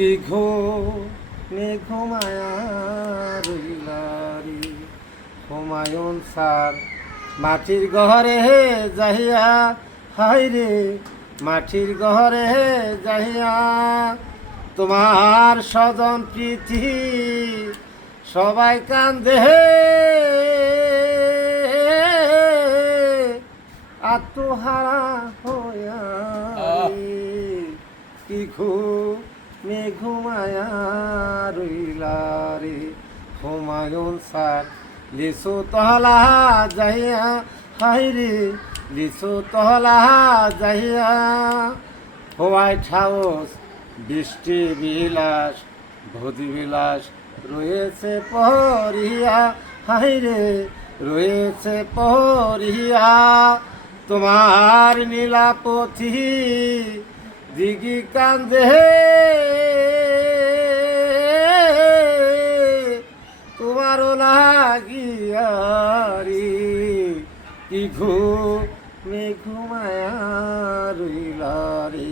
কি ঘুমায়া রইলারি হুমায়ুন স্যার মাটির ঘরে যাইয়া হায় রে মাটির ঘরে যাইয়া তোমার স্বজন প্রীতি সবাই কান্দে আত্মহারা হইয়া কি ঘুমায়া রইলারি হুমায়ুন স্যার লিচু তহলা যাইয়া হায় রে লিচু তহলা যাইয়া হোয়াইট হাউস বৃষ্টি বিলাস ভোজি বিলাস রয়েছে পহরিয়া হায় রে রয়েছে পহরিয়া তোমার নীলাপথি দিঘি কান্দে তোমারও লাগিয়ারি কি ঘুমায়া রইলারি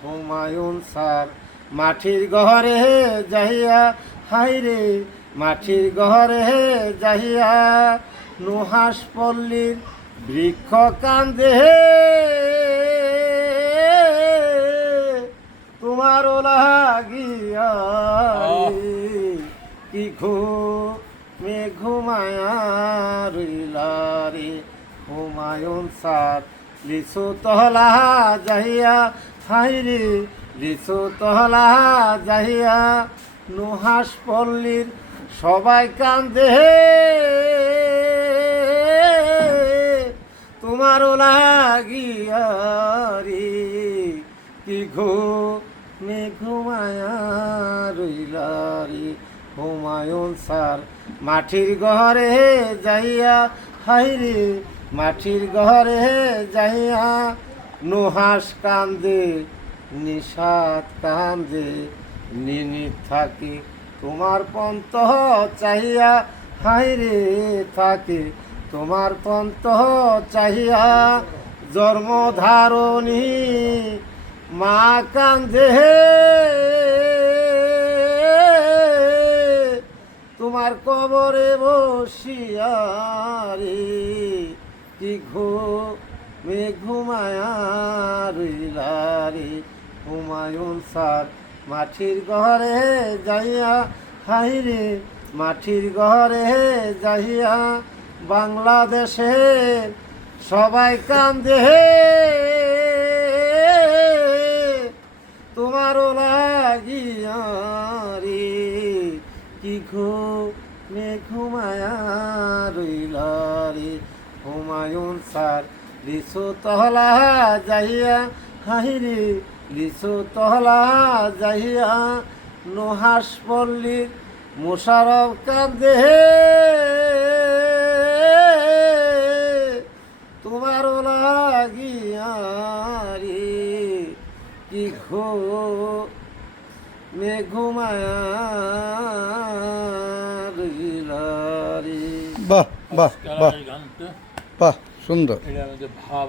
হুমায়ুন স্যার মাটির ঘরে যাইয়া হায় রে মাটির ঘরে যাইয়া নুহাস পল্লীর বৃক্ষ কান্দে তোমারও লাগিয়া কি ঘুমায়া রইলারি হুমায়ুন স্যার লিচু তহলা যাইয়া হায় রে লিচু তহলা যাইয়া নুহাস পল্লীর সবাই কান্দে তোমারও লাগিয়ারি কি ঘুমায়া রইলারি হুমায়ুন স্যার মাটির ঘরে যাইয়া হায় রে মাটির ঘরে যাইয়া নুহাস কান্দে নিষাদ কান্দে নিনিত থাকি তোমার পন্ত চাহিয়া হায় রে থাকে তোমার পন্ত চাহিয়া জন্মধারণী মা কান্দে তোমার কবরে বসিয়া রে কি ঘুমায়া রইলারি হুমায়ুন স্যার মাটির ঘরে যাইয়া হায় রে মাটির ঘরে যাইয়া বাংলাদেশের সবাই কান্দে তোমারও লাগিয়া রে কি ঘুমায়া রইলারি হুমায়ুন স্যার লিচু তহলা যাইয়া হায় রে লিচু তহলা যাইয়া নুহাস পল্লীর মোশারফ কান্দে তোমারও লাগিয়া রে কি ঘুমায়া রইলারি বাহ বাহ বাহ বাহ সুন্দর।